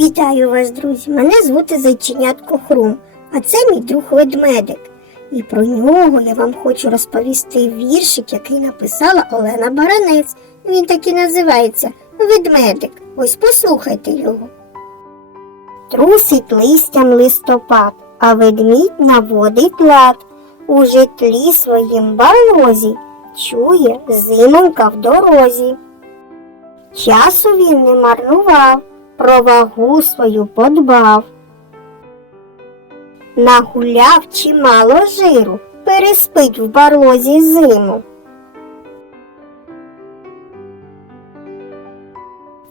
Вітаю вас, друзі! Мене звути Зайченятко Хрум, а це мій друг ведмедик. І про нього я вам хочу розповісти віршик, який написала Олена Баранець. Він так і називається Ведмедик. Ось послухайте його. Трусить листям листопад, а ведмідь наводить лад. У житлі своїм барлозі чує зимонька в дорозі. Часу він не марнував, про вагу свою подбав. Нагуляв чимало жиру, переспить в барлозі зиму.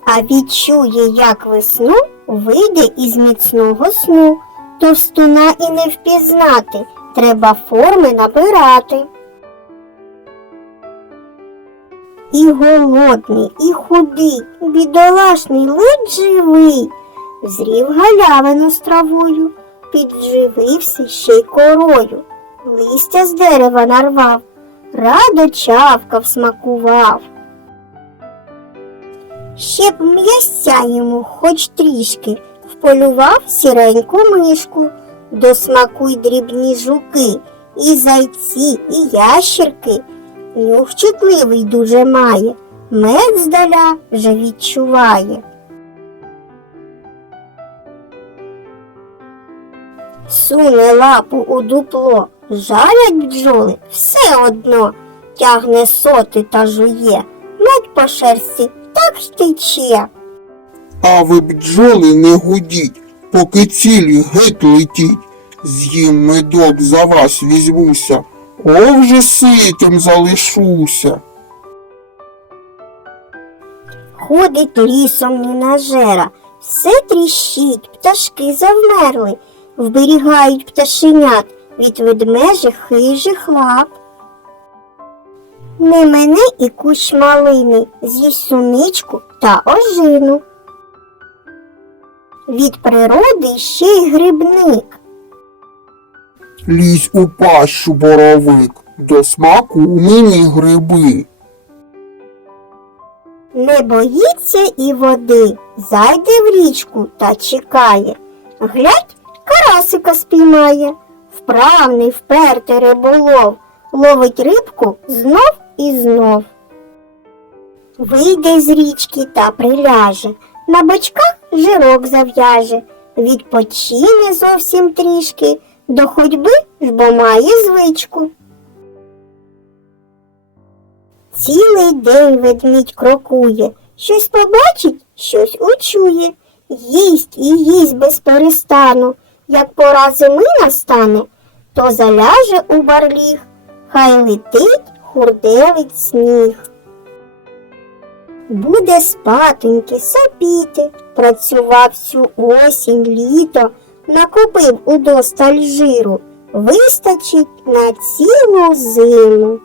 А відчує, як весну вийде із міцного сну, товстуна і не впізнати, треба форми набирати. І голодний, і худий, бідолашний, ледь живий, зрів галявину з травою, підживився ще й корою, листя з дерева нарвав, радо чавкав, смакував. Ще б м'ясця йому хоч трішки, вполював сіреньку мишку, до смаку й дрібні жуки, і зайці, і ящерки. Нюх чутливий дуже має, мед здаля вже відчуває. Суне лапу у дупло, жалять бджоли все одно, тягне соти та жує, мед по шерсті так й тече. А ви бджоли не гудіть, поки цілі геть летіть. З'їм медок за вас візьмуся, о вже ситим залишуся. Ходить лісом ненажера, все тріщить, пташки завмерли, вберігають пташенят від ведмежих хижих лап. Не мене і кущ малини, з'їсть суничку та ожину. Від природи ще й грибник. Лізь у пащу боровик, до смаку мені гриби. Не боїться і води, зайде в річку та чекає. Глядь, карасика спіймає. Вправний, впертий риболов, ловить рибку знов і знов. Вийде з річки та приляже, на бочках жирок зав'яже, відпочине зовсім трішки, до ходьби ж бо має звичку. Цілий день ведмідь крокує, щось побачить, щось учує, їсть і їсть без перестану. Як пора зими настане, то заляже у барліг, хай летить хурделить сніг. Буде спатоньки, сапіти, працював всю осінь, літо, накопив удосталь жиру, вистачить на цілу зиму.